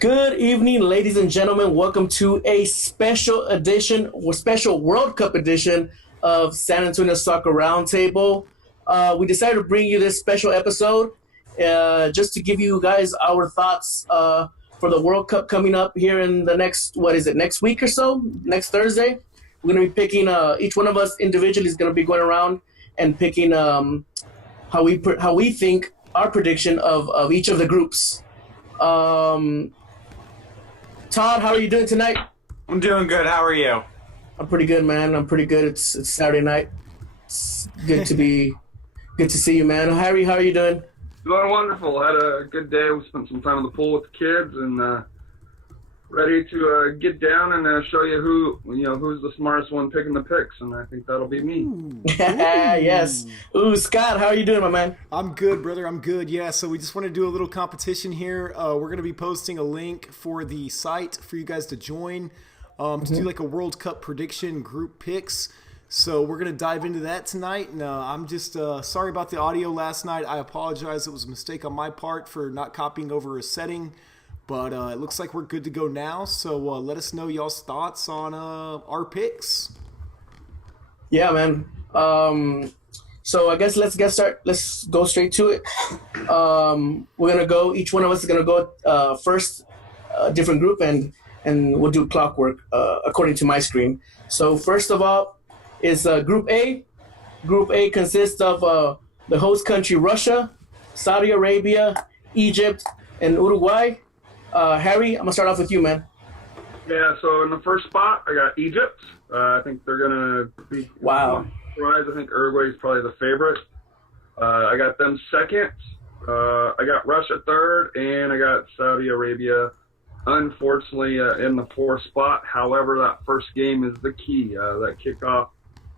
Good evening, ladies and gentlemen. Welcome to a special edition or special World Cup edition of San Antonio Soccer Roundtable. We decided to bring you this special episode just to give you guys our thoughts for the World Cup coming up here in the next, what is it, next week or so? Next Thursday. We're going to be picking, each one of us individually is going to be going around and picking how we think our prediction of each of the groups. Um, Todd, how are you doing tonight? I'm doing good. How are you? I'm pretty good, man. I'm pretty good. It's Saturday night. It's good to be good to see you, man. Harry, how are you doing? Doing wonderful. Had a good day. We spent some time in the pool with the kids and ready to get down and show you who's the smartest one picking the picks, and I think that'll be me. Yes. Ooh, Scott, how are you doing, my man? I'm good, brother. I'm good. Yeah, so we just want to do a little competition here. We're going to be posting a link for the site for you guys to join to do like a World Cup prediction group picks. So we're going to dive into that tonight. And I'm just sorry about the audio last night. I apologize. It was a mistake on my part for not copying over a setting. But it looks like we're good to go now. So let us know y'all's thoughts on our picks. Yeah, man. So I guess let's Let's go straight to it. We're gonna go. Each one of us is gonna go first, different group, and we'll do clockwork according to my screen. So first of all is Group A. Group A consists of the host country Russia, Saudi Arabia, Egypt, and Uruguay. Harry, I'm gonna start off with you, man. Yeah, so in the first spot, I got Egypt. I think they're gonna be Wow. surprised. I think Uruguay is probably the favorite. I got them second. I got Russia third, and I got Saudi Arabia, unfortunately, in the fourth spot. However, that first game is the key. That kickoff,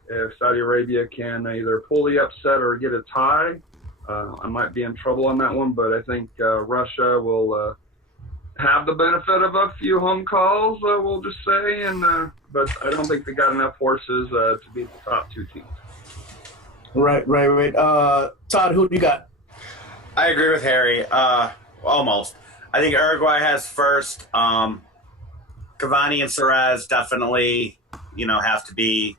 if Saudi Arabia can either pull the upset or get a tie, I might be in trouble on that one. But I think Russia will have the benefit of a few home calls, we'll just say, but I don't think they got enough horses to beat the top two teams. Right. Todd, who do you got? I agree with Harry. Almost. I think Uruguay has first. Cavani and Suarez definitely, have to be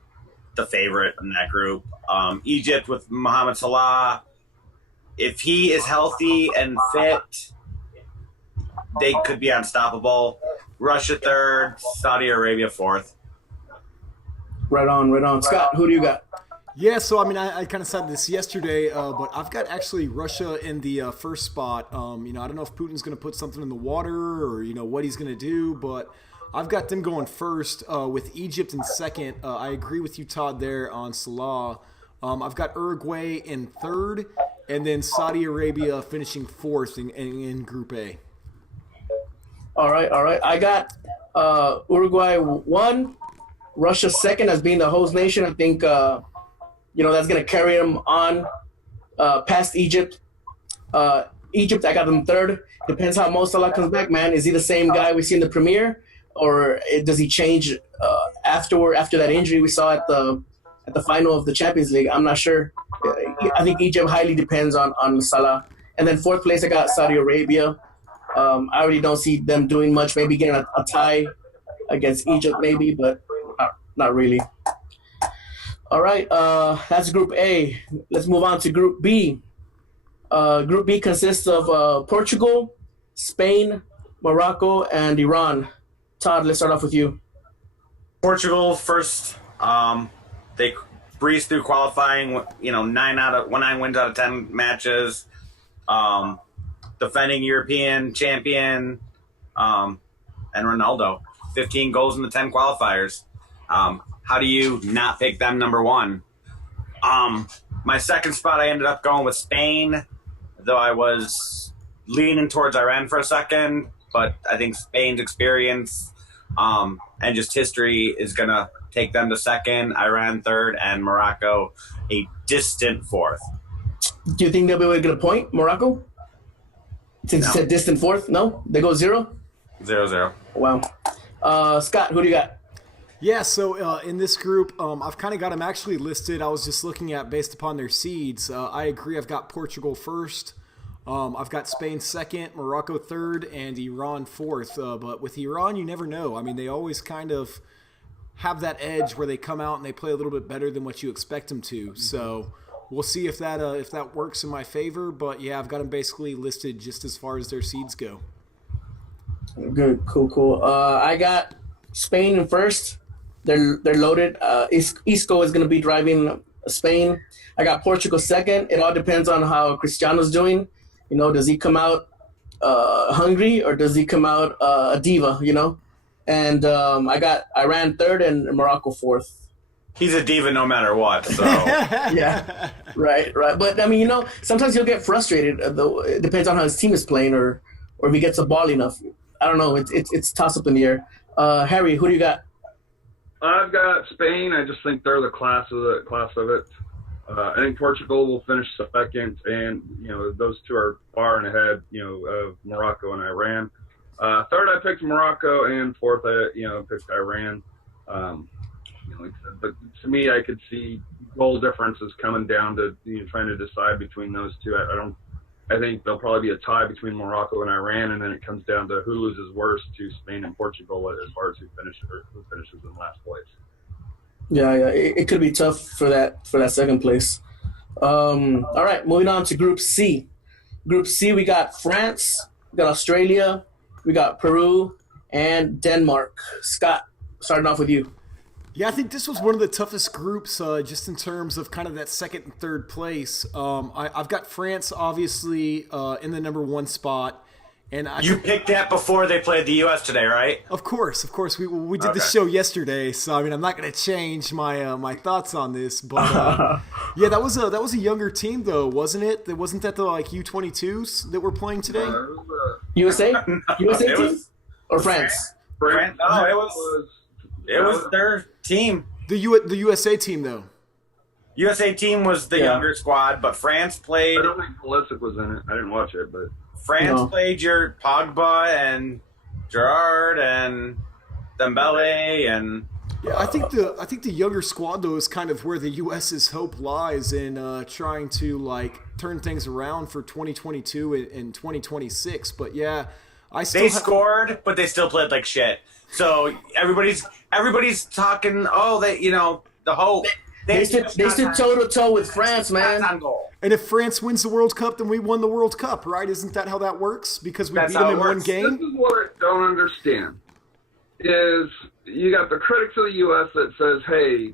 the favorite in that group. Egypt with Mohamed Salah, if he is healthy and fit, they could be unstoppable. Russia third, Saudi Arabia fourth. Right on. Scott, who do you got? Yeah, so I mean, I kind of said this yesterday, but I've got actually Russia in the first spot. I don't know if Putin's going to put something in the water or, what he's going to do, but I've got them going first with Egypt in second. I agree with you, Todd, there on Salah. I've got Uruguay in third, and then Saudi Arabia finishing fourth in Group A. All right. I got Uruguay 1, Russia 2nd as being the host nation. I think, that's going to carry them on past Egypt. Egypt, I got them 3rd. Depends how Mo Salah comes back, man. Is he the same guy we see in the Premier, or does he change after that injury we saw at the final of the Champions League? I'm not sure. I think Egypt highly depends on Salah. And then 4th place, I got Saudi Arabia. I really don't see them doing much. Maybe getting a tie against Egypt, maybe, but not really. All right, that's Group A. Let's move on to Group B. Group B consists of Portugal, Spain, Morocco, and Iran. Todd, let's start off with you. Portugal first. They breezed through qualifying. 9 wins out of 10 matches. Defending European champion, and Ronaldo, 15 goals in the 10 qualifiers. How do you not pick them number one? My second spot, I ended up going with Spain, though I was leaning towards Iran for a second, but I think Spain's experience and just history is going to take them to second, Iran third, and Morocco a distant fourth. Do you think they'll be able to get a point, Morocco? Since you said distant fourth? No? They go 0? 0-0. Wow. Scott, who do you got? Yeah, so in this group, I've kind of got them actually listed. I was just looking at based upon their seeds. I agree. I've got Portugal first. I've got Spain second, Morocco third, and Iran fourth. But with Iran, you never know. I mean, they always kind of have that edge where they come out and they play a little bit better than what you expect them to. So we'll see if that works in my favor. But yeah, I've got them basically listed just as far as their seeds go. Good, cool. I got Spain in first. They're loaded. Isco is going to be driving Spain. I got Portugal second. It all depends on how Cristiano's doing. You know, does he come out hungry or does he come out a diva? You know, and I got Iran third and Morocco fourth. He's a diva no matter what. So Yeah, right. But I mean, you know, sometimes he'll get frustrated. Though it depends on how his team is playing or if he gets a ball enough. I don't know. It's toss up in the air. Harry, who do you got? I've got Spain. I just think they're the class of it. I think Portugal will finish second, and you know those two are far and ahead. You know of Morocco and Iran. Third, I picked Morocco, and fourth, I picked Iran. Like I said, but to me, I could see goal differences coming down to trying to decide between those two. I think there'll probably be a tie between Morocco and Iran, and then it comes down to who loses worse to Spain and Portugal as far as who finishes in last place. Yeah, it could be tough for that second place. All right, moving on to Group C. Group C, we got France, we got Australia, we got Peru, and Denmark. Scott, starting off with you. Yeah, I think this was one of the toughest groups just in terms of kind of that second and third place. I've got France, obviously, in the number one spot. And you picked that before they played the U.S. today, right? Of course. We did the show yesterday, so I mean I'm not going to change my my thoughts on this, but yeah, that was a younger team though, wasn't it? Wasn't that the like U22s that were playing today? USA USA team or France? France. No, it was their team. The USA team though. USA team was the younger squad, but France played. I don't think Pulisic was in it. I didn't watch it, but. France played your Pogba and Gerrard and Dembele and yeah, I think the younger squad though is kind of where the US's hope lies in trying to like turn things around for 2022 and 2026. But yeah, they scored, but they still played like shit. So everybody's talking. Oh, the hope. They stood toe to toe with France, man. On goal. And if France wins the World Cup, then we won the World Cup, right? Isn't that how that works? Because we beat them in one game? This is what I don't understand, is you got the critics of the U.S. that says, hey,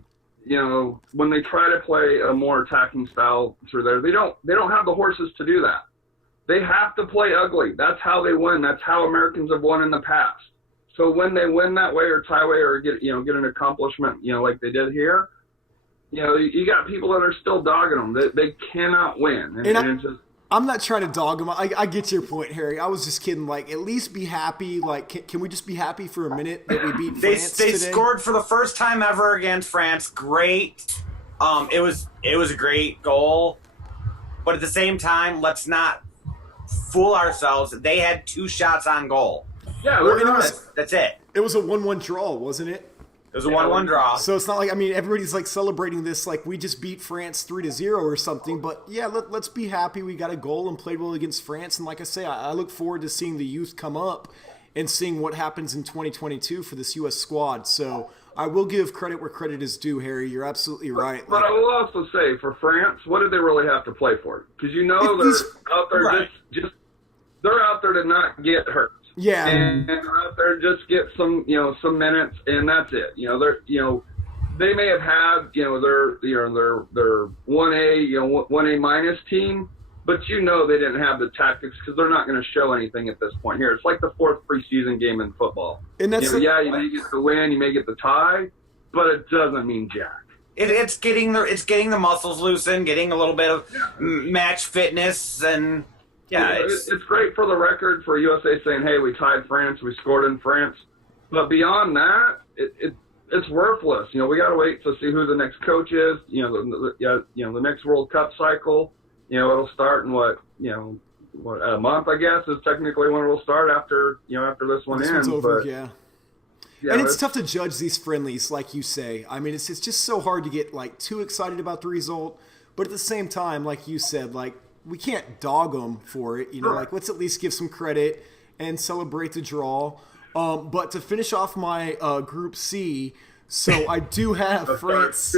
when they try to play a more attacking style through there, they don't have the horses to do that. They have to play ugly. That's how they win. That's how Americans have won in the past. So when they win that way or tie way or get an accomplishment, like they did here, you got people that are still dogging them. They cannot win. I'm not trying to dog them. I get your point, Harry. I was just kidding. Like, at least be happy. Like, can we just be happy for a minute that we beat France They today? scored for the first time ever against France. Great. It was a great goal. But at the same time, let's not fool ourselves. They had 2 shots on goal. Yeah, that's it. It was a 1-1 draw, wasn't it? It was a 1-1 draw. So it's not like, I mean, everybody's like celebrating this like we just beat France 3-0 or something. But yeah, let's be happy we got a goal and played well against France. And like I say, I look forward to seeing the youth come up and seeing what happens in 2022 for this U.S. squad. So I will give credit where credit is due, Harry. You're absolutely right. But I will also say, for France, what did they really have to play for? Because they're out there they're out there to not get hurt. Yeah, and they're out there just get some minutes, and that's it. They may have had their 1A minus team, but they didn't have the tactics because they're not going to show anything at this point here. It's like the 4th preseason game in football. And that's you may get the win, you may get the tie, but it doesn't mean jack. It's getting the muscles loosened, getting a little bit of match fitness and. Yeah, it's great for the record for USA saying, "Hey, we tied France, we scored in France," but beyond that, it's worthless. We got to wait to see who the next coach is. The next World Cup cycle. It'll start in a month, I guess, is technically when it'll start after this one ends. One's over, but, yeah. And it's tough to judge these friendlies, like you say. I mean, it's just so hard to get like too excited about the result, but at the same time, like you said, like. we can't dog them for it. You know, like let's at least give some credit and celebrate the draw. But to finish off my Group C, so I do have France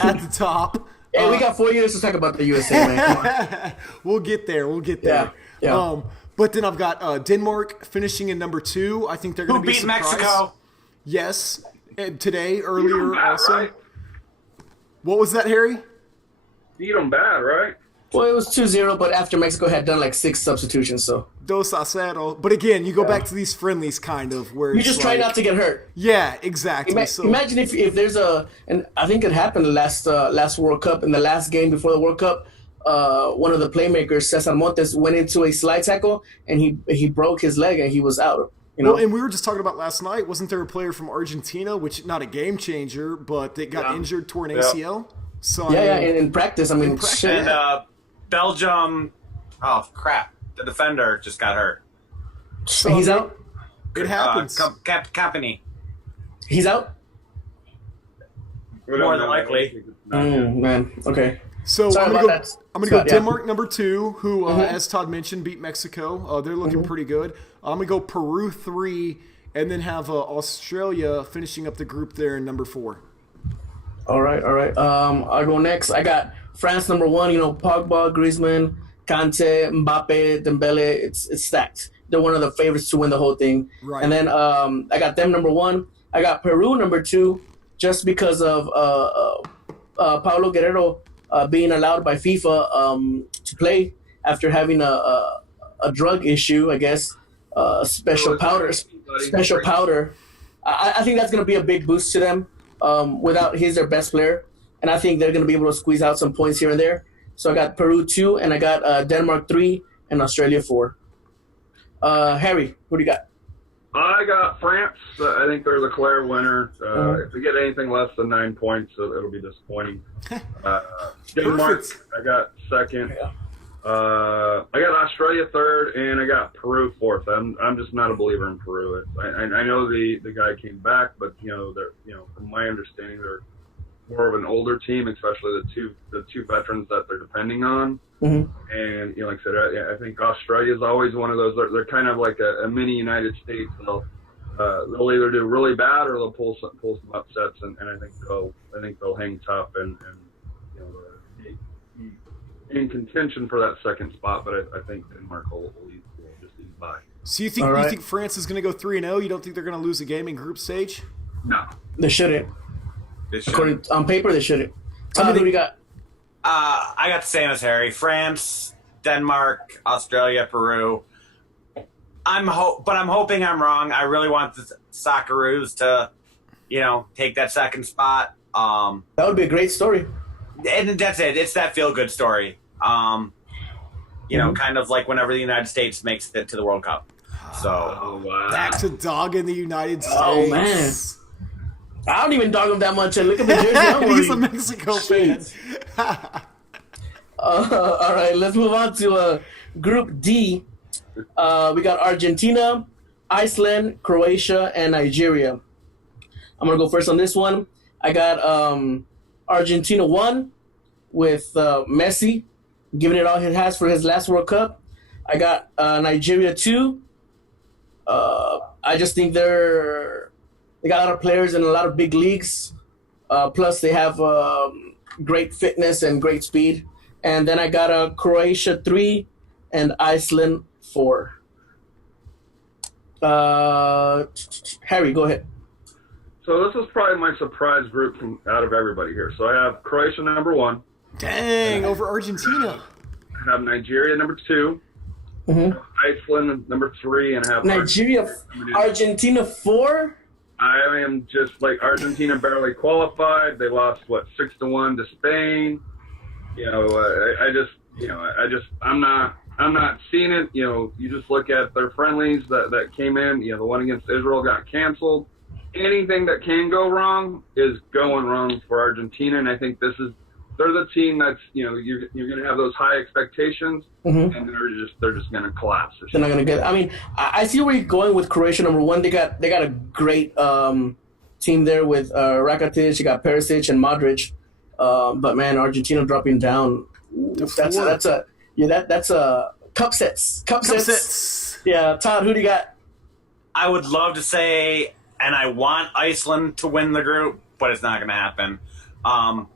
at the top. Hey, we got 4 years to talk about the USA, man. Come on. We'll get there. We'll get there. Yeah. But then I've got Denmark finishing in number 2. I think they're going to be beat surprised. Mexico? Yes, and today earlier bad, also. right? What was that, Harry? Beat them bad, right? Well, it was 2-0, but after Mexico had done like 6 substitutions, so. 2-0. But again, you go back to these friendlies kind of where You it's just try like, not to get hurt. Yeah, exactly. So Imagine if there's and I think it happened the last World Cup, in the last game before the World Cup, one of the playmakers, Cesar Montes, went into a slide tackle and he broke his leg and he was out. You know? Well, and we were just talking about last night. Wasn't there a player from Argentina, which not a game changer, but they got injured, tore an ACL? So in practice. I mean, shit. And Belgium, oh crap, the defender just got hurt. So he's out. It happens. Company. He's out. More than likely. Man. Okay. So Sorry I'm about gonna that, go Scott, yeah. Denmark number 2, who, as Todd mentioned, beat Mexico. They're looking pretty good. I'm gonna go Peru 3, and then have Australia finishing up the group there in number 4. All right. I go next. I got France number 1. You know, Pogba, Griezmann, Kante, Mbappe, Dembele. It's stacked. They're one of the favorites to win the whole thing. Right. And then I got them number 1. I got Peru number 2, just because of Paulo Guerrero being allowed by FIFA to play after having a drug issue, I guess. Special powder. I think that's going to be a big boost to them. Without he's their best player, and I think they're going to be able to squeeze out some points here and there. So I got Peru 2, and I got Denmark 3, and Australia 4. Harry, who do you got? I got France. I think they're the clear winner. If we get anything less than 9 points, it'll be disappointing. Denmark, I got second. Yeah. I got Australia third, and I got Peru fourth. I'm just not a believer in Peru. I know the guy came back, but from my understanding, they're more of an older team, especially the two veterans that they're depending on. Mm-hmm. And like I said, I think Australia is always one of those. They're kind of like a mini United States. They'll either do really bad or they'll pull some upsets, and I think they'll hang tough and in contention for that second spot. But I think Denmark will just ease by. So you think France is going to go 3-0? You don't think they're going to lose a game in group stage? No, They shouldn't. On paper, they shouldn't. Who do we got? I got the same as Harry. France, Denmark, Australia, Peru. But I'm hoping I'm wrong. I really want the Socceroos to, take that second spot. That would be a great story. And that's it. It's that feel-good story. Kind of like whenever the United States makes it to the World Cup. So Back to dog in the United States. Oh, man. I don't even dog him that much. And look at the jersey. I'm He's a worried. Mexico fan. All right, let's move on to Group D. We got Argentina, Iceland, Croatia, and Nigeria. I'm going to go first on this one. I got Argentina 1 with Messi giving it all he has for his last World Cup. I got Nigeria 2. I just think they got a lot of players in a lot of big leagues. Plus, they have great fitness and great speed. And then I got Croatia 3 and Iceland 4. Harry, go ahead. So this is probably my surprise group from out of everybody here. So I have Croatia number 1. Dang, over Argentina. I have Nigeria number 2. Mm-hmm. Iceland number 3, and I have Nigeria, Argentina 4. I am just like Argentina barely qualified. They lost 6-1 to Spain. I'm not seeing it. You just look at their friendlies that came in. The one against Israel got canceled. Anything that can go wrong is going wrong for Argentina, and I think they're the team that's you're going to have those high expectations, Mm-hmm. and they're just going to collapse. They're not gonna get. I mean, I see where you're going with Croatia number 1. They got a great team there with Rakitic. You got Perisic and Modric. But man, Argentina dropping down. That's Yeah, that's cup sets. Cup Cup sets. sets. Yeah, Todd, who do you got? I would love to say, and I want Iceland to win the group, but it's not going to happen.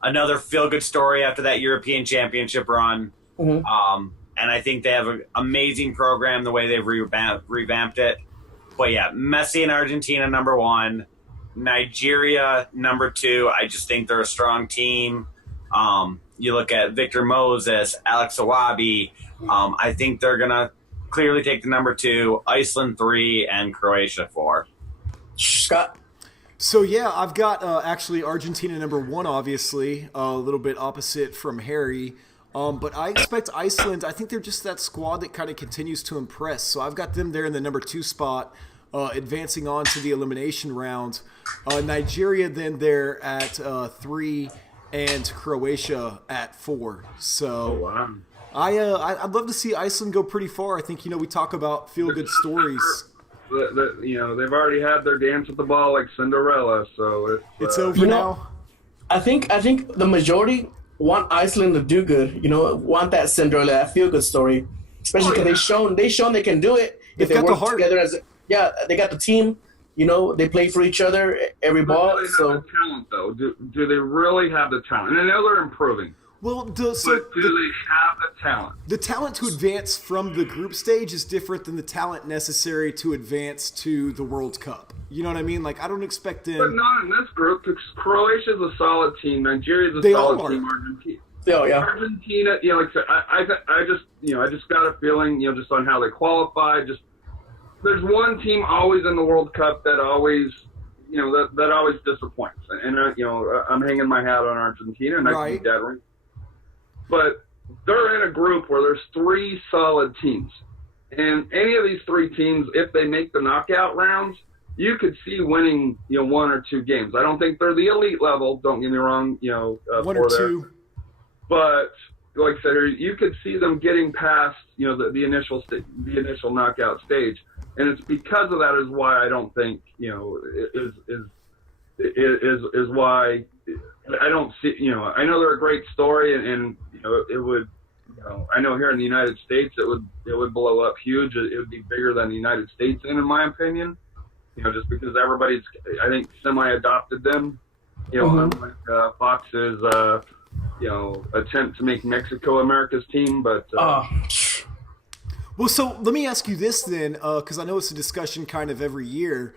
Another feel-good story after that European Championship run. And I think they have an amazing program the way they've revamped it. But yeah, Messi and Argentina number 1, Nigeria number 2. I just think they're a strong team. You look at Victor Moses, Alex Awabi. I think they're going to clearly take the number 2, Iceland 3, and Croatia 4. Scott. So yeah, I've got actually Argentina number 1, obviously, a little bit opposite from Harry. But I expect Iceland. I think they're just that squad that kind of continues to impress. So I've got them there in the number 2 spot, advancing on to the elimination round. Nigeria then they're at 3, and Croatia at 4. So Wow. I'd love to see Iceland go pretty far. I think we talk about feel good stories. They've already had their dance with the ball like Cinderella, so It's over now. I think the majority want Iceland to do good. Want that Cinderella, that feel good story, especially because they've shown they can do it if They've they got the work heart. together they got the team. They play for each other every ball. Do they So have the talent, though? Do they really have the talent? And I know they're improving, Well, but do they have the talent? the talent to advance from the group stage is different than the talent necessary to advance to the World Cup. You know what I mean? Like, I don't expect But them. not in this group, because Croatia's a solid team. Nigeria's a They all solid are. team. Argentina. yeah. Argentina, like I said, I just got a feeling, just on how they qualify. Just there's one team always in the World Cup that always, that always disappoints, and I'm hanging my hat on Argentina, and I Right. think that right. But they're in a group where there's 3 solid teams, and any of these 3 teams, if they make the knockout rounds, you could see winning, 1 or 2 games. I don't think they're the elite level. Don't get me wrong, 1 or 2. but like I said, you could see them getting past, the initial knockout stage, and it's because of that is why I don't think, is why I don't see, I know they're a great story, and it would, I know here in the United States it would blow up huge. It would be bigger than the United States, in my opinion, just because everybody's, I think, semi-adopted them, unlike Fox's. Attempt to make Mexico America's team, but Well, so let me ask you this then, because I know it's a discussion kind of every year,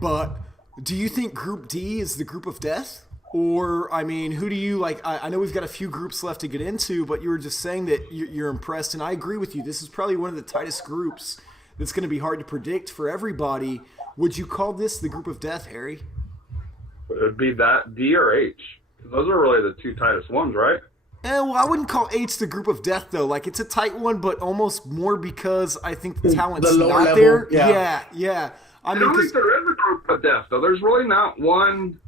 but do you think Group D is the group of death? Or, I mean, who do you like? I know we've got a few groups left to get into, but you were just saying that you're impressed, and I agree with you. This is probably one of the tightest groups that's going to be hard to predict for everybody. Would you call this the group of death, Harry? it would be that D or H. Those are really the 2 tightest ones, right? Well, I wouldn't call H the group of death, though. Like, it's a tight one, but almost more because I think the talent's lower not level, there. yeah. Yeah. I I mean, don't 'cause think there is a group of death, though. There's really not one.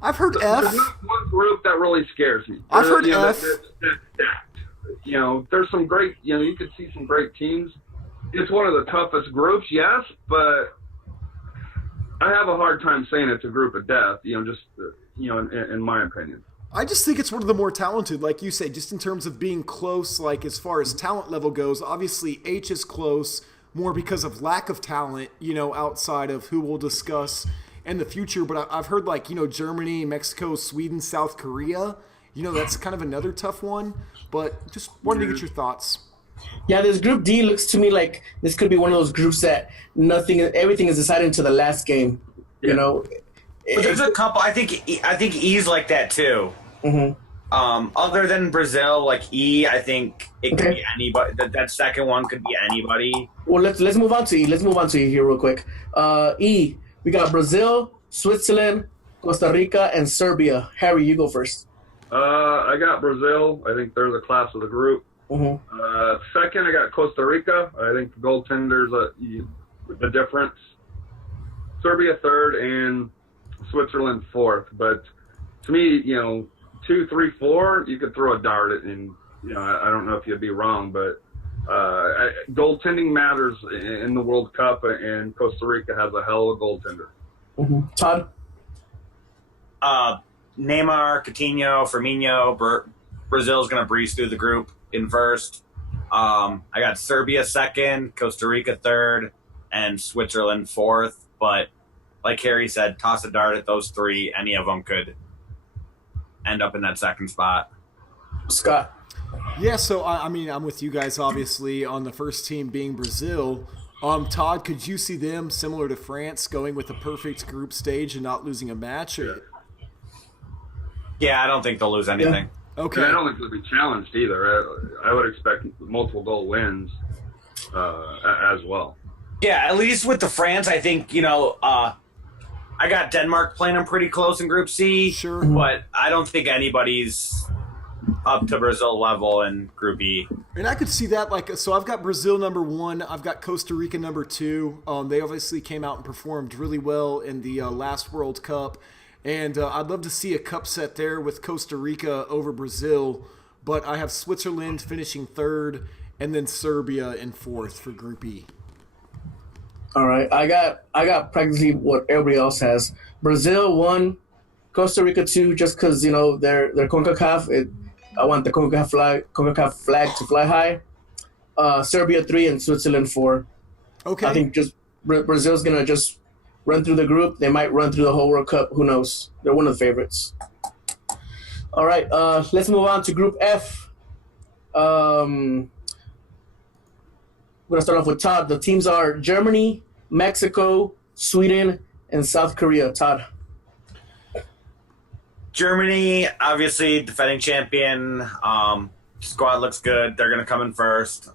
I've heard There's F. not one group that really scares me. I've heard that's F. stacked. There's some great. You could see some great teams. It's one of the toughest groups, yes, but I have a hard time saying it's a group of death. In my opinion. I just think it's one of the more talented, like you say, just in terms of being close, like as far as talent level goes. Obviously, H is close more because of lack of talent, outside of who we'll discuss in the future. But I've heard Germany, Mexico, Sweden, South Korea. That's kind of another tough one. But just wanted to get your thoughts. Yeah, this Group D looks to me like this could be one of those groups that everything is decided into the last game. But there's a couple. I think E's like that too. Other than Brazil, like E, I think it could be anybody. That second one could be anybody. Well, let's move on to E. Let's move on to E here real quick. E, we got Brazil, Switzerland, Costa Rica, and Serbia. Harry, you go first. I got Brazil. I think they're the class of the group. Second, I got Costa Rica. I think the goaltender's the difference. Serbia third, and Switzerland fourth. But to me, 2, 3, 4, you could throw a dart at, and I don't know if you'd be wrong, but goaltending matters in the World Cup, and Costa Rica has a hell of a goaltender. Todd. Neymar, Coutinho, Firmino. Brazil's going to breeze through the group in first. I got Serbia second, Costa Rica third, and Switzerland fourth. But like Harry said, toss a dart at those three. Any of them could end up in that second spot. Scott. Yeah, so I mean, I'm with you guys obviously on the first team being Brazil. Todd, could you see them similar to France going with a perfect group stage and not losing a match? Or... Yeah, I don't think they'll lose anything. Okay. And I don't think they'll be challenged either. I would expect multiple goal wins as well. Yeah, at least with the France, I think, I got Denmark playing them pretty close in Group C. Sure. But I don't think anybody's up to Brazil level in Group E. And I could see that, so I've got Brazil number 1. I've got Costa Rica number 2. They obviously came out and performed really well in the last World Cup. And I'd love to see a cup set there with Costa Rica over Brazil. But I have Switzerland finishing 3rd and then Serbia in 4th for Group E. All right, I got practically what everybody else has. Brazil 1, Costa Rica 2, just because they're CONCACAF. I want the CONCACAF flag to fly high. Serbia 3 and Switzerland 4. Okay. I think just Brazil's gonna just run through the group. They might run through the whole World Cup. Who knows? They're one of the favorites. All right, let's move on to Group F. I'm gonna start off with Todd. The teams are Germany, Mexico, Sweden, and South Korea. Todd. Germany, obviously defending champion. Squad looks good. They're going to come in first.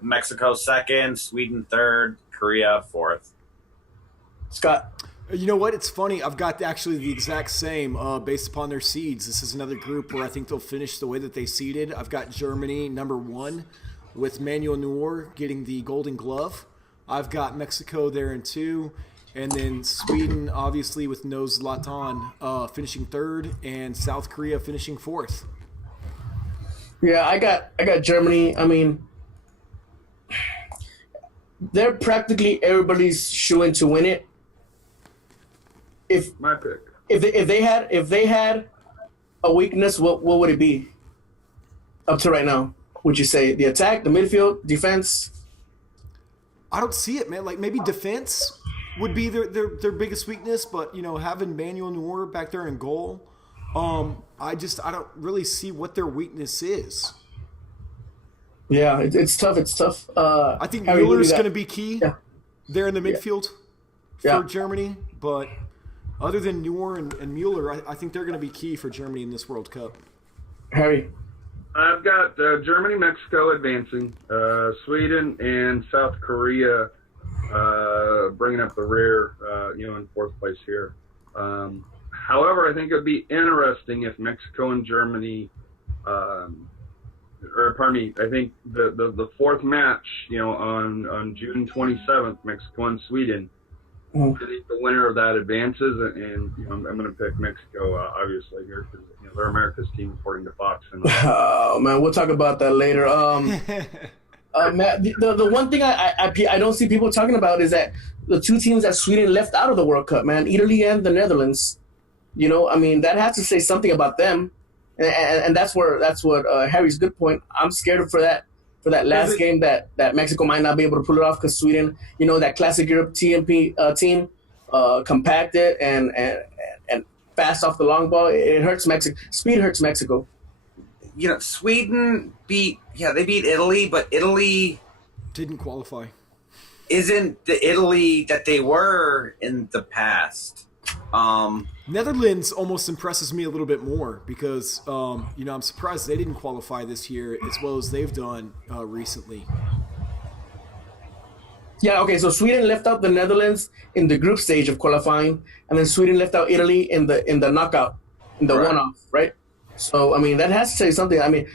Mexico second, Sweden third, Korea fourth. Scott. You know what? It's funny. I've got actually the exact same based upon their seeds. This is another group where I think they'll finish the way that they seeded. I've got Germany number 1 with Manuel Neuer getting the Golden Glove. I've got Mexico there in 2. And then Sweden, obviously, with No Zlatan finishing 3rd, and South Korea finishing 4th. Yeah, I got Germany. I mean, they're practically everybody's shooing to win it. My pick. If they had a weakness, what would it be? Up to right now, would you say the attack, the midfield, defense? I don't see it, man. Like maybe defense would be their biggest weakness, but having Manuel Neuer back there in goal, I don't really see what their weakness is. Yeah, it's tough. It's tough. I think Mueller's going to be key there in the midfield Yeah. for Germany, but other than Neuer and Mueller, I think they're going to be key for Germany in this World Cup. Harry. I've got Germany, Mexico advancing, Sweden and South Korea bringing up the rear, in 4th place here. However, I think it'd be interesting if Mexico and Germany, I think the 4th match, on June 27th, Mexico and Sweden. I think the winner of that advances, and I'm going to pick Mexico, obviously here because they're America's team according to Fox. And Oh man, we'll talk about that later. Matt, the one thing I don't see people talking about is that the 2 teams that Sweden left out of the World Cup, man, Italy and the Netherlands. I mean, that has to say something about them, and that's what Harry's good point. I'm scared for that last game that Mexico might not be able to pull it off because Sweden, that classic Europe TMP team, compacted and fast off the long ball. It hurts Mexico. Speed hurts Mexico. Sweden they beat Italy, but Italy Didn't qualify. isn't the Italy that they were in the past. Netherlands almost impresses me a little bit more because, I'm surprised they didn't qualify this year as well as they've done recently. Yeah, okay, so Sweden left out the Netherlands in the group stage of qualifying, and then Sweden left out Italy in the knockout, in the one-off, right? So, I mean, that has to say something. I mean,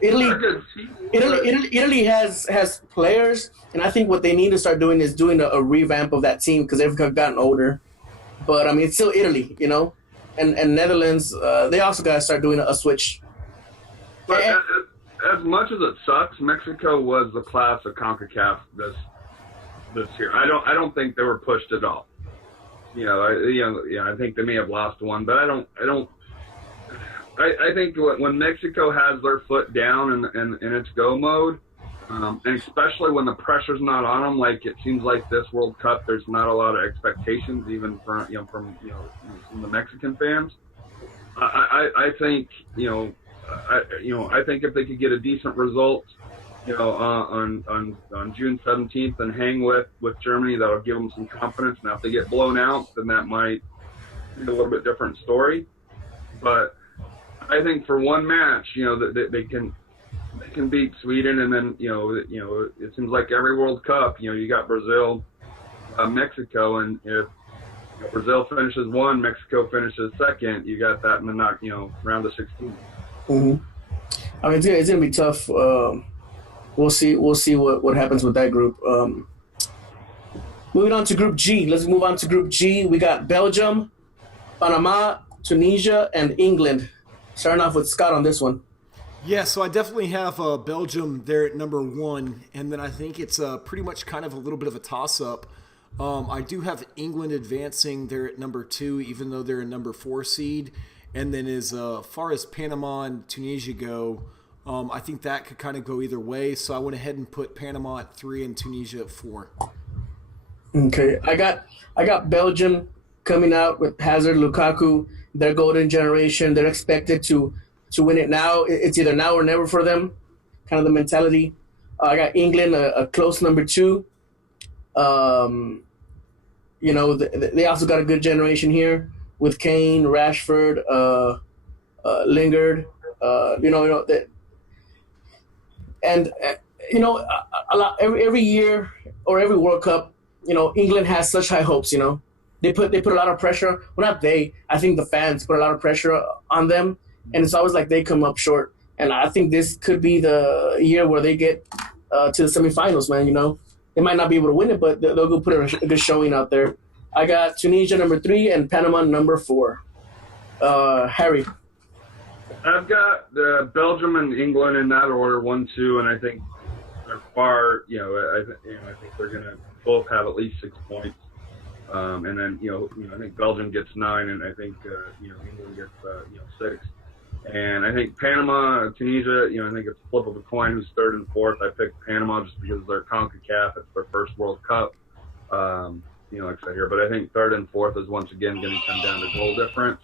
Italy has players, and I think what they need to start doing is doing a revamp of that team because they've gotten older. But, I mean, it's still Italy, and Netherlands, they also got to start doing a switch. But as much as it sucks, Mexico was the class of CONCACAF this year. I don't think they were pushed at all. I think they may have lost one, but I don't. I think when Mexico has their foot down in its go mode, and especially when the pressure's not on them, like it seems like this World Cup, there's not a lot of expectations, even from the Mexican fans. I think I think if they could get a decent result, on June 17th and hang with Germany, that'll give them some confidence. Now, if they get blown out, then that might be a little bit different story. But I think for one match, that they can beat Sweden, and then it seems like every World Cup, you got Brazil, Mexico, and if Brazil finishes 1, Mexico finishes 2nd, you got that in the round of 16. Mm-hmm. I mean, it's gonna be tough. We'll see what happens with that group. Moving on to Group G. Let's move on to Group G. We got Belgium, Panama, Tunisia, and England. Starting off with Scott on this one. Yeah, so I definitely have Belgium there at number 1, and then I think it's pretty much kind of a little bit of a toss-up. I do have England advancing there at number 2, even though they're a number 4 seed. And then as far as Panama and Tunisia go, I think that could kind of go either way. So I went ahead and put Panama at 3 and Tunisia at 4. Okay, I got Belgium coming out with Hazard, Lukaku, their golden generation. They're expected to win it now. It's either now or never for them, kind of the mentality. I got England, a close number 2. They also got a good generation here with Kane, Rashford, Lingard. A lot every year or every World Cup, England has such high hopes. They put a lot of pressure. Well, not they. I think the fans put a lot of pressure on them, and it's always like they come up short. And I think this could be the year where they get to the semifinals, man. They might not be able to win it, but they'll go put a good showing out there. I got Tunisia number 3 and Panama number 4. Harry. I've got Belgium and England in that order, 1, 2, and I think they're far. I think they're going to both have at least 6 points, and then I think Belgium gets 9, and I think England gets 6. And I think Panama, Tunisia, I think it's a flip of a coin who's 3rd and 4th. I picked Panama just because they're CONCACAF. It's their first World Cup, like I said here. But I think 3rd and 4th is once again going to come down to goal difference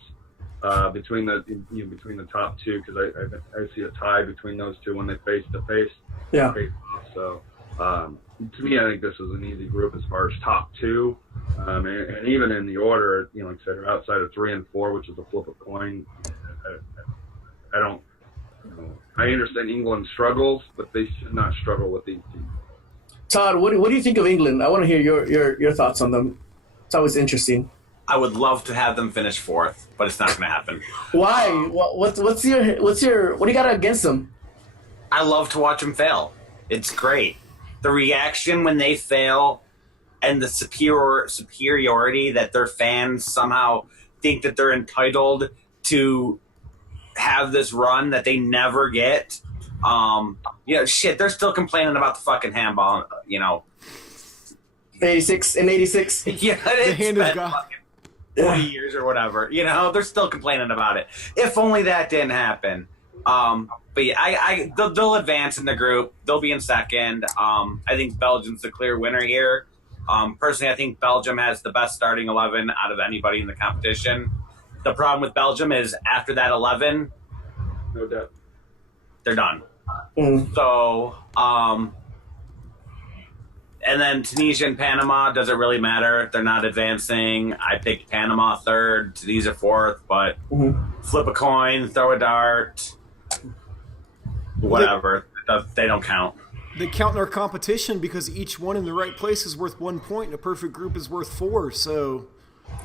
between the top 2, because I see a tie between those 2 when they face to face. Yeah. So to me, I think this is an easy group as far as top 2, and even in the order, like I said, outside of 3 and 4, which is a flip of a coin. I don't. I understand England struggles, but they should not struggle with these teams. Todd, what do you think of England? I want to hear your thoughts on them. It's always interesting. I would love to have them finish 4th, but it's not going to happen. Why? What's your what do you got against them? I love to watch them fail. It's great. The reaction when they fail, and the superiority that their fans somehow think that they're entitled to have this run that they never get. They're still complaining about the fucking handball, 86. Yeah, The hand of God. 40 years or whatever. They're still complaining about it. If only that didn't happen. But yeah, they'll advance in the group. They'll be in 2nd. I think Belgium's the clear winner here. Personally, I think Belgium has the best starting 11 out of anybody in the competition. The problem with Belgium is after that 11, No doubt. they're done. Mm. So, and then Tunisia and Panama, does it really matter? They're not advancing. I picked Panama 3rd, Tunisia 4th, but flip a coin, throw a dart, whatever. They don't count. They count in our competition because each one in the right place is worth 1 point, and a perfect group is worth 4. So,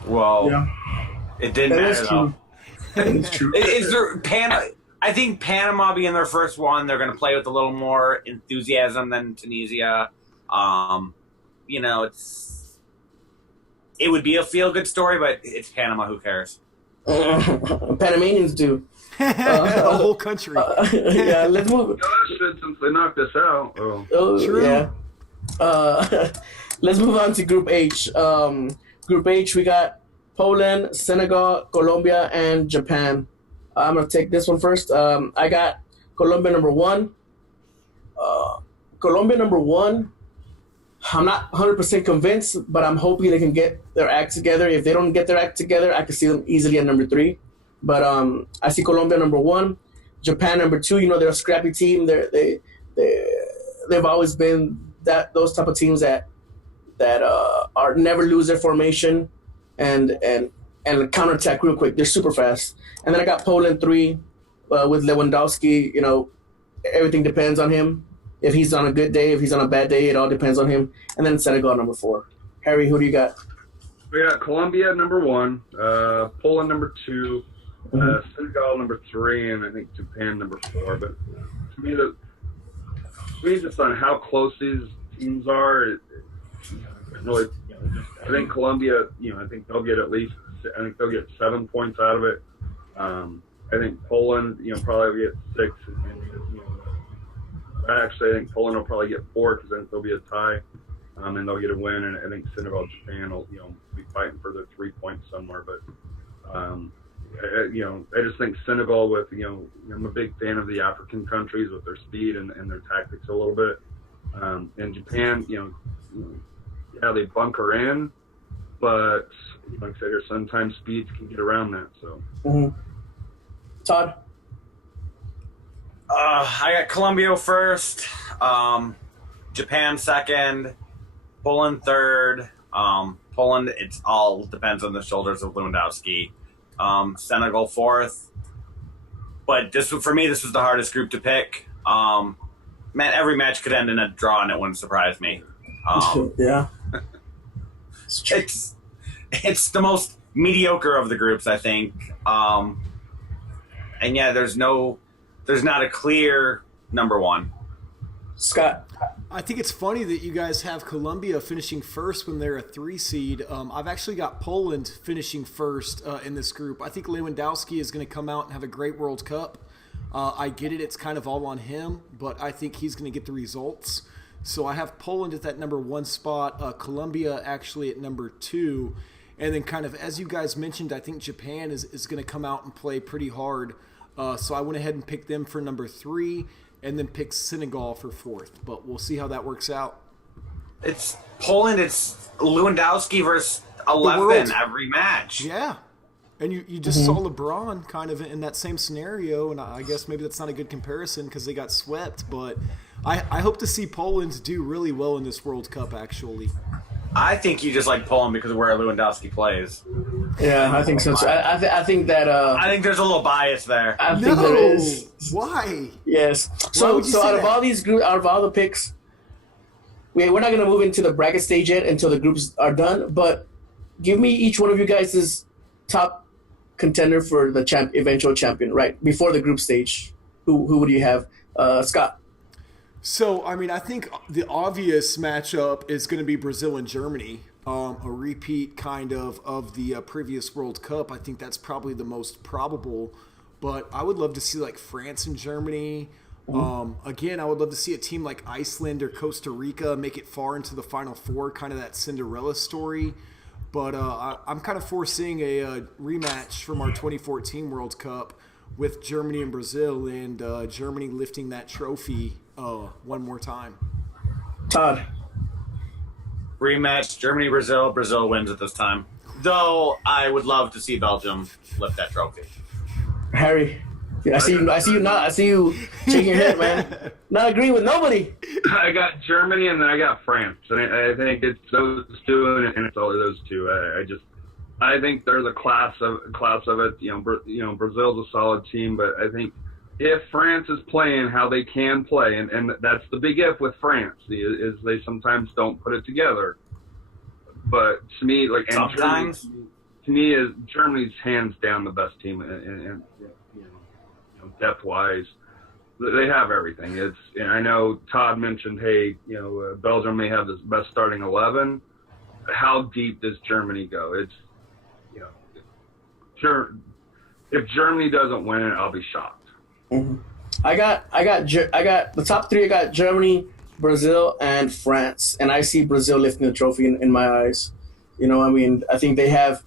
Well, Yeah. it didn't That matter, is though. true. It's true. Is there I think Panama being their first one, they're going to play with a little more enthusiasm than Tunisia. It would be a feel-good story, but it's Panama. Who cares? Panamanians do. the whole country. Yeah, let's move. That's shit since they knocked us out. Oh. Oh, True. yeah. Let's move on to Group H. Group H, we got Poland, Senegal, Colombia, and Japan. I'm gonna take this one first. I got Colombia number one. Colombia number one. I'm not 100% convinced, but I'm hoping they can get their act together. If they don't get their act together, I could see them easily at number three. But I see Colombia number one, Japan number two. You know, they're a scrappy team. They've always been those type of teams that are never lose their formation and counterattack real quick. They're super fast. And then I got Poland three with Lewandowski. You know, everything depends on him. If he's on a good day, if he's on a bad day, it all depends on him. And then Senegal number four. Harry, who do you got? We got Colombia number one, Poland number two, Senegal number three, and I think Japan number four. But to me, just on how close these teams are, it really, I think Colombia, I think they'll get I think they'll get 7 points out of it. I think Poland, probably get 6. Actually, I think Poland will probably get 4 because then there'll be a tie, and they'll get a win. And I think Senegal, Japan will, be fighting for their 3 points somewhere. But, I just think Senegal with, I'm a big fan of the African countries with their speed and their tactics a little bit. And Japan, they bunker in, but like I said, sometimes speeds can get around that. So, Todd. I got Colombia first, Japan second, Poland third. Poland, it all depends on the shoulders of Lewandowski. Senegal fourth. But for me, this was the hardest group to pick. Man, every match could end in a draw, and it wouldn't surprise me. Yeah. It's the most mediocre of the groups, I think. And yeah, there's not a clear number one. Scott. I think it's funny that you guys have Colombia finishing first when they're a 3 seed. I've actually got Poland finishing first in this group. I think Lewandowski is going to come out and have a great World Cup. I get it. It's kind of all on him, but I think he's going to get the results. So I have Poland at that number 1 spot, Colombia actually at number 2. And then kind of, as you guys mentioned, I think Japan is going to come out and play pretty hard. So I went ahead and picked them for number 3 and then picked Senegal for 4th. But we'll see how that works out. It's Poland. It's Lewandowski versus 11 every match. Yeah. And you just saw LeBron kind of in that same scenario, and I guess maybe that's not a good comparison because they got swept, but I hope to see Poland do really well in this World Cup, actually. I think you just like Poland because of where Lewandowski plays. Yeah, I think so too. I think that... I think there's a little bias there. I think there is. Why? Yes. So out of all these groups, out of all the picks, we're not going to move into the bracket stage yet until the groups are done, but give me each one of you guys' top contender for the eventual champion, right? Before the group stage. Who would you have? Scott. So, I mean, I think the obvious matchup is going to be Brazil and Germany. A repeat kind of the previous World Cup. I think that's probably the most probable. But I would love to see like France and Germany. Again, I would love to see a team like Iceland or Costa Rica make it far into the Final Four, kind of that Cinderella story. But I'm kind of foreseeing a rematch from our 2014 World Cup with Germany and Brazil, and Germany lifting that trophy one more time. Todd. Rematch, Germany-Brazil. Brazil wins at this time. Though I would love to see Belgium lift that trophy. Harry. I see you shaking your head, man. Not agreeing with nobody. I got Germany and then I got France. And I think it's those two, and it's all of those two. I think they're the class of it. Brazil's a solid team, but I think if France is playing how they can play, and that's the big if with France, is they sometimes don't put it together. But to me, sometimes, Germany's hands down the best team, and depth-wise, they have everything. I know Todd mentioned, Belgium may have the best starting 11. How deep does Germany go? Sure. If Germany doesn't win it, I'll be shocked. Mm-hmm. I got the top 3. I got Germany, Brazil, and France, and I see Brazil lifting the trophy in my eyes. I think they have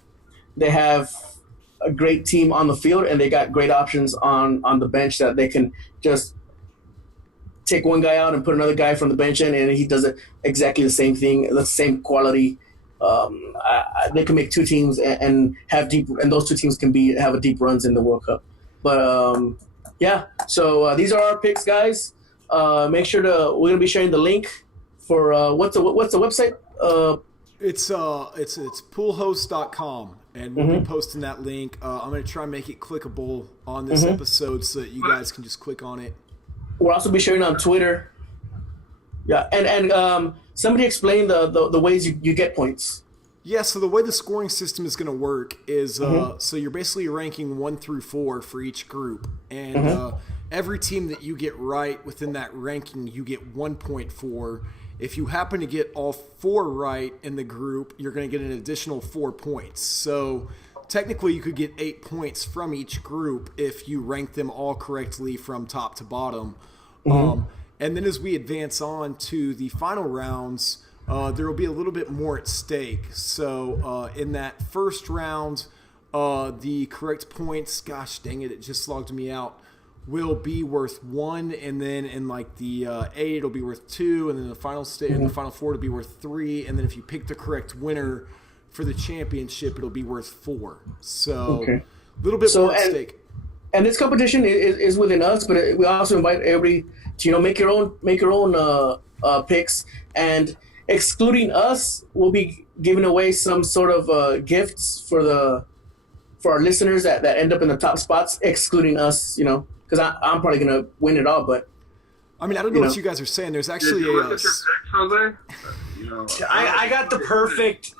a great team on the field, and they got great options on the bench that they can just take one guy out and put another guy from the bench in, and he does it exactly the same thing, the same quality. They can make two teams and have deep, and those two teams can have a deep runs in the World Cup. But yeah, so these are our picks, guys. Make sure we're gonna be sharing the link for what's the website? It's poolhost.com, and we'll be posting that link. I'm gonna try and make it clickable on this episode so that you guys can just click on it. We'll also be sharing on Twitter. Yeah, and somebody explain the ways you get points. Yeah, so the way the scoring system is going to work is so you're basically ranking 1 through 4 for each group, and every team that you get right within that ranking, you get 1 point for. If you happen to get all 4 right in the group, you're going to get an additional 4 points. So technically, you could get 8 points from each group if you rank them all correctly from top to bottom. And then as we advance on to the final rounds, there will be a little bit more at stake. So in that first round, the correct points, gosh dang it, it just logged me out, will be worth 1, and then in like the 8, it'll be worth 2, and then the final the final 4 will be worth 3, and then if you pick the correct winner for the championship, it'll be worth 4. So a little bit more at stake. And this competition is within us, but we also invite everybody to make your own picks. And excluding us, we'll be giving away some sort of gifts for our listeners that end up in the top spots. Excluding us, because I'm probably gonna win it all. But I mean, I don't know what you guys are saying. There's actually I got the perfect.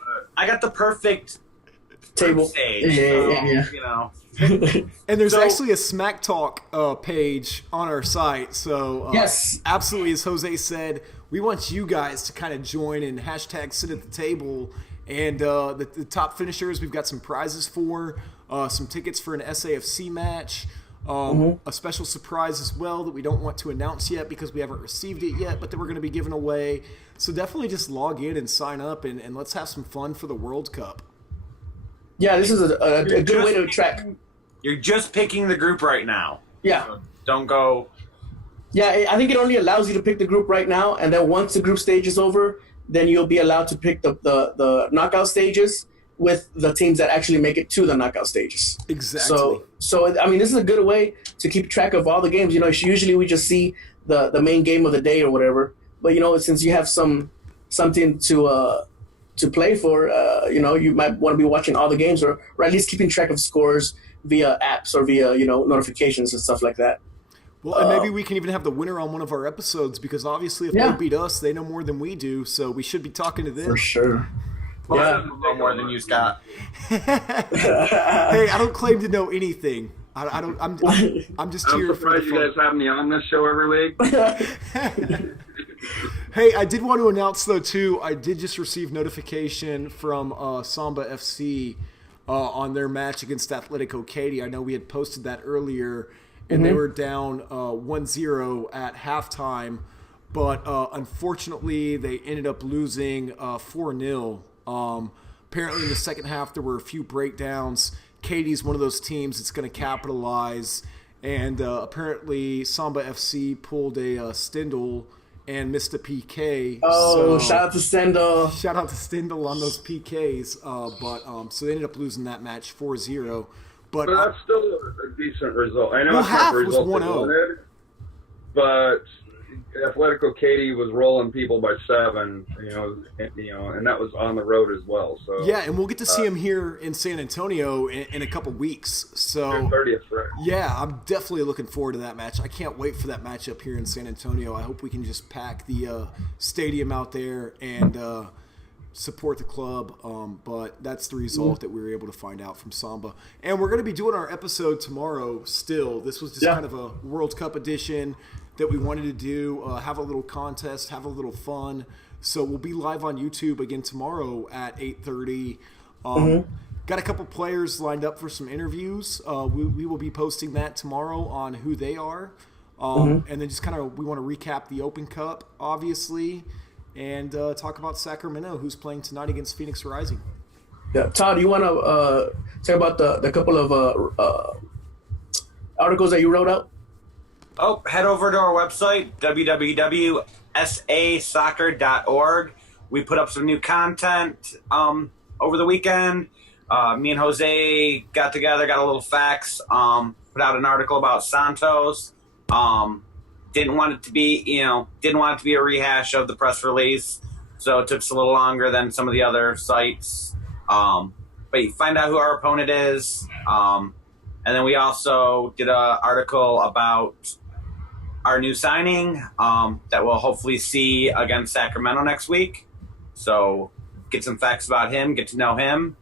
table stage. Yeah. And there's actually a Smack Talk page on our site. So yes, absolutely, as Jose said, we want you guys to kind of join and hashtag sit at the table. And the top finishers, we've got some prizes for, some tickets for an SAFC match, a special surprise as well that we don't want to announce yet because we haven't received it yet, but that we're going to be giving away. So definitely just log in and sign up, and let's have some fun for the World Cup. Yeah, this is a good way to track. You're just picking the group right now. Yeah. So don't go. Yeah, I think it only allows you to pick the group right now, and then once the group stage is over, then you'll be allowed to pick the knockout stages with the teams that actually make it to the knockout stages. Exactly. So I mean, this is a good way to keep track of all the games. Usually we just see the main game of the day or whatever, but since you have something to play for, you might want to be watching all the games or at least keeping track of scores via apps or via notifications and stuff like that. Well, and maybe we can even have the winner on one of our episodes because obviously if they beat us, they know more than we do, so we should be talking to them. For sure. Yeah, know more than you, Scott. Hey, I don't claim to know anything. I don't. I'm just here for the fun. I'm surprised you guys have me on this show every week. Hey, I did want to announce though too. I did just receive notification from Samba FC on their match against Atletico Katy. I know we had posted that earlier, and they were down 1-0 at halftime, but unfortunately they ended up losing 4-0. Apparently in the second half there were a few breakdowns. Katie's one of those teams that's going to capitalize, and apparently Samba FC pulled a Stindl and missed a PK. Oh, so, shout out to Stindl. Shout out to Stindl on those PKs. So they ended up losing that match 4-0. But that's still a decent result. I know well, it's not the result was they 1-0. wanted, but Atletico Katy was rolling people by 7, and that was on the road as well. So yeah, and we'll get to see him here in San Antonio in a couple weeks. So 30th, right? Yeah, I'm definitely looking forward to that match. I can't wait for that matchup here in San Antonio. I hope we can just pack the stadium out there and support the club. But that's the result that we were able to find out from Samba. And we're going to be doing our episode tomorrow still. This was just kind of a World Cup edition that we wanted to do, have a little contest, have a little fun. So we'll be live on YouTube again tomorrow at 8:30. Got a couple players lined up for some interviews. We will be posting that tomorrow on who they are. And then just kind of we want to recap the Open Cup, obviously, and talk about Sacramento, who's playing tonight against Phoenix Rising. Yeah. Todd, you want to talk about the couple of articles that you wrote out? Oh, head over to our website, www.sasoccer.org. We put up some new content over the weekend. Me and Jose got together, got a little fax, put out an article about Santos. Didn't want it to be a rehash of the press release, so it took us a little longer than some of the other sites. But you find out who our opponent is. And then we also did an article about our new signing that we'll hopefully see against Sacramento next week. So get some facts about him, get to know him.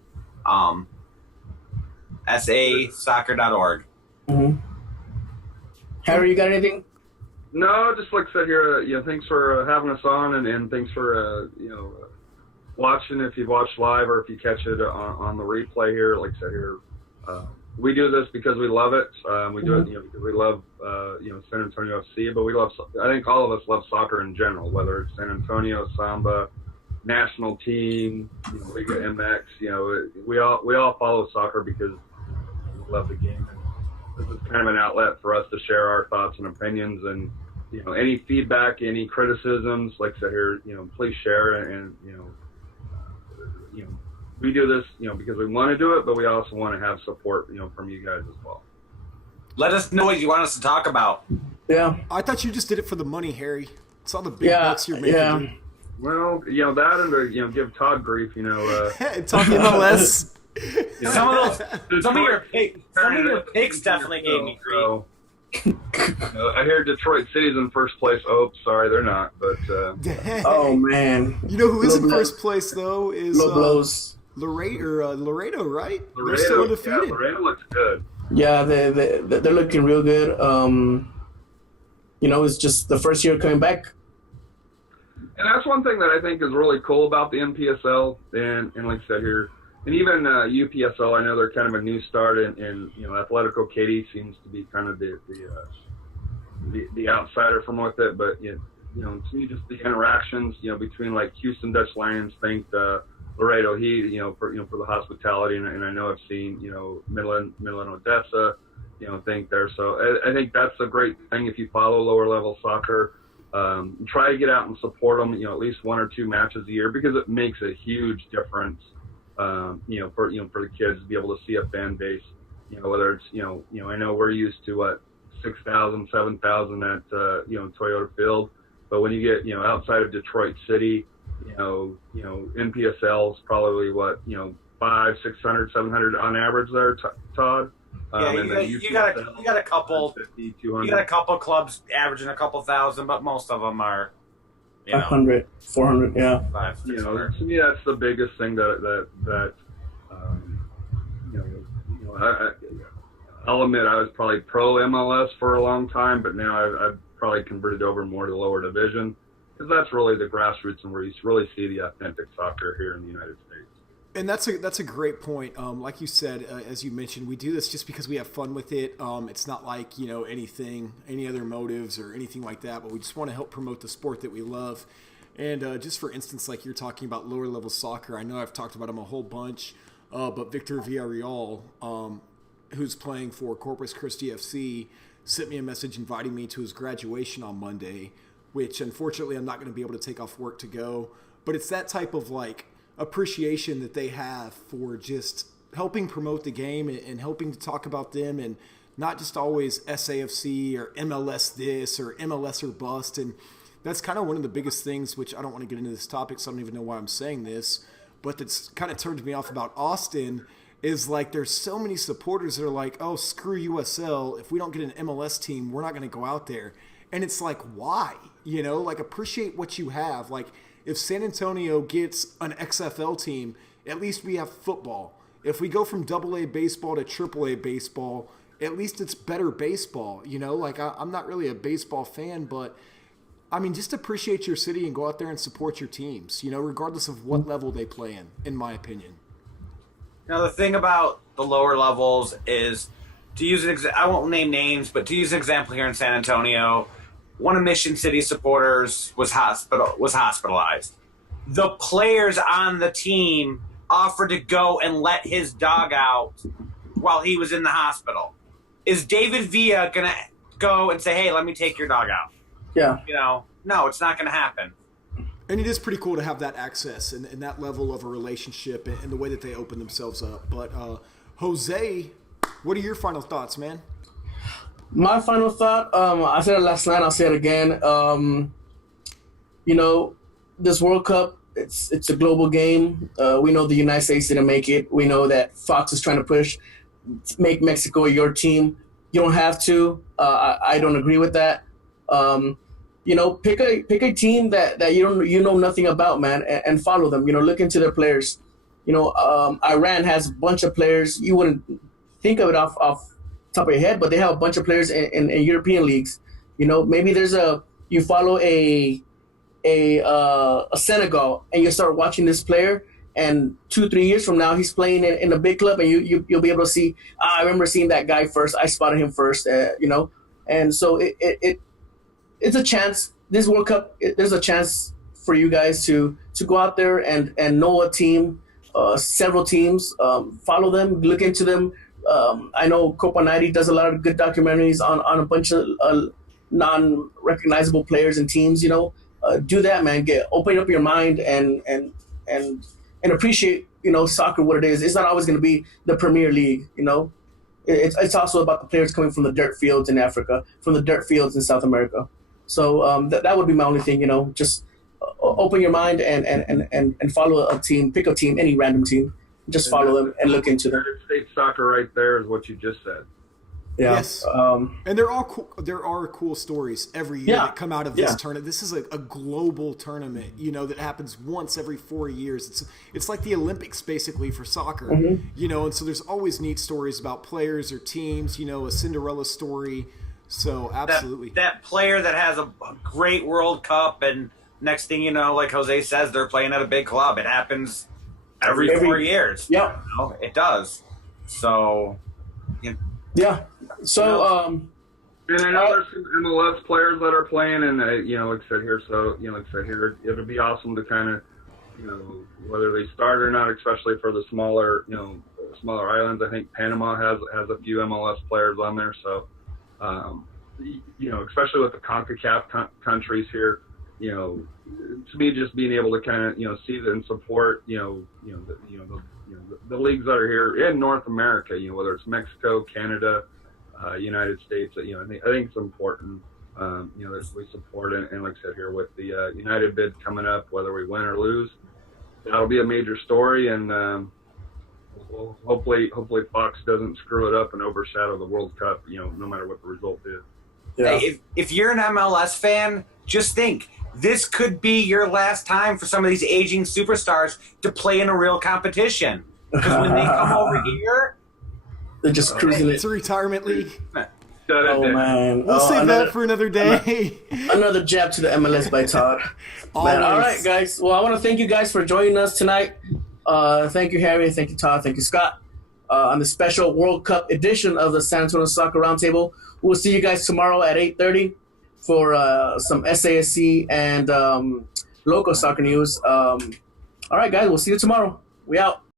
sasoccer.org. Mm-hmm. Harry, you got anything? No, just like I said here, thanks for having us on, and thanks for watching if you've watched live or if you catch it on the replay here. Like I said here, we do this because we love it. We do it because we love San Antonio FC, but I think all of us love soccer in general, whether it's San Antonio, Samba, national team, Liga MX. We all follow soccer because we love the game. And this is kind of an outlet for us to share our thoughts and opinions, and any feedback, any criticisms, like I said here, please share. And we do this, because we want to do it, but we also want to have support, from you guys as well. Let us know what you want us to talk about. Yeah. I thought you just did it for the money, Harry. It's all the big bucks you're making. Yeah. Dude. Well, that and to give Todd grief, Talking MLS. Some of your picks definitely gave me grief. I hear Detroit City's in first place. Oh, sorry, they're not. But oh man, you know who is in first place though? Is Laredo, Laredo, right? They're still undefeated. Yeah, Laredo looks good. Yeah, they're looking real good. It's just the first year coming back. And that's one thing that I think is really cool about the NPSL, and like I said here, and even UPSL. I know they're kind of a new start, and Atletico Katy seems to be kind of the outsider from with it. But to me, just the interactions, between like Houston Dutch Lions, think Laredo Heat, for the hospitality, and I know I've seen Milan Odessa, think there. So I think that's a great thing if you follow lower level soccer. Try to get out and support them, at least 1 or 2 matches a year, because it makes a huge difference, for the kids to be able to see a fan base, whether it's, I know we're used to 6,000, 7,000 at, Toyota Field, but when you get, outside of Detroit City, NPSL is probably 500, 600, 700 on average there, Todd. Yeah, you got a couple. 50, you got a couple clubs averaging a couple thousand, but most of them are 500, 400, yeah. 500. To me, that's the biggest thing that I'll admit I was probably pro MLS for a long time, but now I've probably converted over more to the lower division, because that's really the grassroots and where you really see the authentic soccer here in the United States. And that's a great point. Like you said, as you mentioned, we do this just because we have fun with it. It's not like any other motives or anything like that. But we just want to help promote the sport that we love. And just for instance, like you're talking about lower level soccer, I know I've talked about him a whole bunch. But Victor Villarreal, who's playing for Corpus Christi FC, sent me a message inviting me to his graduation on Monday, which unfortunately I'm not going to be able to take off work to go. But it's that type of appreciation that they have for just helping promote the game and helping to talk about them, and not just always SAFC or MLS this or MLS or bust. And that's kind of one of the biggest things, which I don't want to get into this topic, so I don't even know why I'm saying this, but that's kind of turned me off about Austin, is there's so many supporters that are like, oh, screw USL. If we don't get an MLS team, we're not going to go out there. And it's why? Appreciate what you have. If San Antonio gets an XFL team, at least we have football. If we go from AA baseball to AAA baseball, at least it's better baseball. I'm not really a baseball fan, but I mean, just appreciate your city and go out there and support your teams, regardless of what level they play in my opinion. Now, the thing about the lower levels is, to use I won't name names, but to use an example here in San Antonio, one of Mission City supporters was hospitalized. The players on the team offered to go and let his dog out while he was in the hospital. Is David Villa going to go and say, hey, let me take your dog out? Yeah. No, it's not going to happen. And it is pretty cool to have that access and that level of a relationship and the way that they open themselves up. But Jose, what are your final thoughts, man? My final thought, I said it last night, I'll say it again. This World Cup, it's a global game. We know the United States didn't make it. We know that Fox is trying to make Mexico your team. You don't have to. I don't agree with that. Pick a team that you know nothing about, man, and follow them. Look into their players. Iran has a bunch of players. You wouldn't think of it off top of your head, but they have a bunch of players in European leagues. Maybe you follow a Senegal and you start watching this player, and 2-3 years from now he's playing in a big club, and you'll be able to see. I remember seeing that guy first. I spotted him first. And so it's a chance. This World Cup, there's a chance for you guys to go out there and know a team, several teams, follow them, look into them. I know Copa 90 does a lot of good documentaries on a bunch of non-recognizable players and teams. Do that, man. Open up your mind and appreciate soccer what it is. It's not always going to be the Premier League. It's also about the players coming from the dirt fields in Africa, from the dirt fields in South America. So that would be my only thing. Just open your mind and follow a team. Pick a team, any random team. Just follow them and look into them. United States soccer right there is what you just said. Yeah. Yes. And there are cool stories every year that come out of this tournament. This is a global tournament, that happens once every 4 years. It's like the Olympics basically for soccer, and so there's always neat stories about players or teams, a Cinderella story. So absolutely. That player that has a great World Cup, and next thing you know, like Jose says, they're playing at a big club. It happens every 4 years. Yeah. It does. So, yeah. So, and I know there's some MLS players that are playing, and like I said here, it'd be awesome to kind of, whether they start or not, especially for the smaller islands. I think Panama has a few MLS players on there, so especially with the CONCACAF countries here, to me, just being able to kind of see and support the leagues that are here in North America, whether it's Mexico, Canada, United States, I think it's important, that we support it. And like I said here, with the United bid coming up, whether we win or lose, that'll be a major story. And well, hopefully Fox doesn't screw it up and overshadow the World Cup, no matter what the result is. yeah. Hey, if you're an MLS fan, just think, this could be your last time for some of these aging superstars to play in a real competition. Because when they come over here, They're just cruising It's a retirement league. Oh, man. We'll save that for another day. Another jab to the MLS by Todd. Man, all right, guys. Well, I want to thank you guys for joining us tonight. Thank you, Harry. Thank you, Todd. Thank you, Scott. On the special World Cup edition of the San Antonio Soccer Roundtable. We'll see you guys tomorrow at 8:30 for some SASC and local soccer news. All right, guys. We'll see you tomorrow. We out.